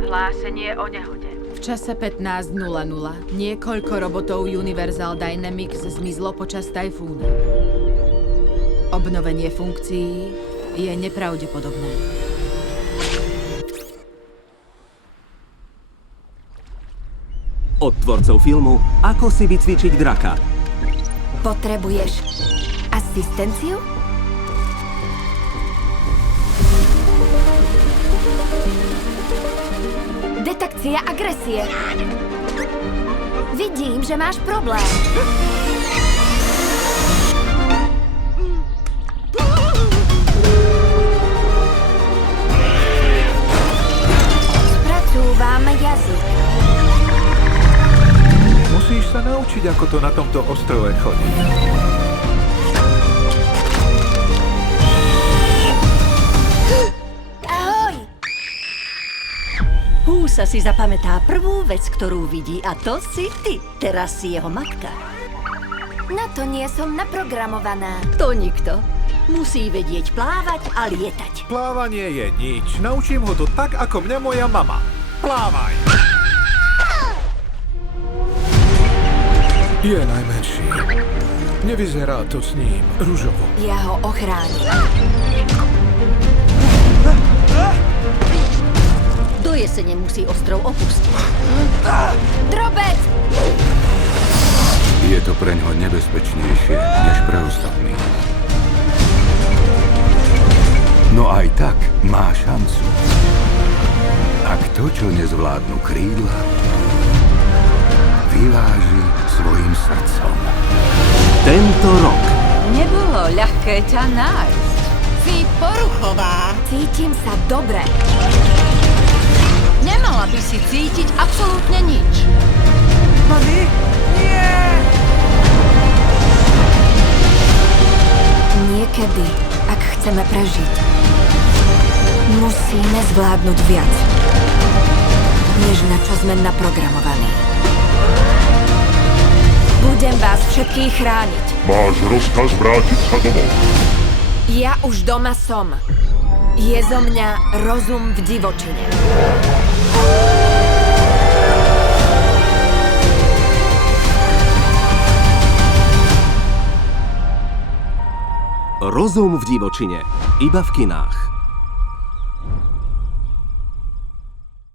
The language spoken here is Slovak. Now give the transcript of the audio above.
Hlásenie o nehode. V čase 15:00 niekoľko robotov Universal Dynamics zmizlo počas tajfúnu. Obnovenie funkcií je nepravdepodobné. Od tvorcov filmu Ako si vycvičiť draka. Potrebuješ asistenciu? Detekcia agresie. Vidím, že máš problém. Spracúvam jazyk. Musíš sa naučiť, ako to na tomto ostrove chodí. Ahoj! Húsa si zapamätá prvú vec, ktorú vidí, a to si ty. Teraz si jeho matka. Na to nie som naprogramovaná. To nikto. Musí vedieť plávať a lietať. Plávanie je nič. Naučím ho to tak, ako mňa moja mama. Plávaj! Je najmenší. Nevyzerá to s ním ružovo. Ja ho ochránim. Do jesene musí ostrov opustiť. Drobec! Je to preňho nebezpečnejšie než pre ostatných. No aj tak má šancu. Ak to, čo nezvládnu krídla, vyváži svojim srdcom. Tento rok Nebolo ľahké ťa nájsť. Si poruchová. Cítim sa dobre. Nemala by si cítiť absolútne nič. Mami? Nie! Niekedy, ak chceme prežiť, musíme zvládnuť viac, než na čo sme naprogramovaní. Budem vás všetkých chrániť. Máš rozkaz vrátiť sa domov. Ja už doma som. Je zo mňa rozum v divočine. Rozum v divočine. Iba v kinách.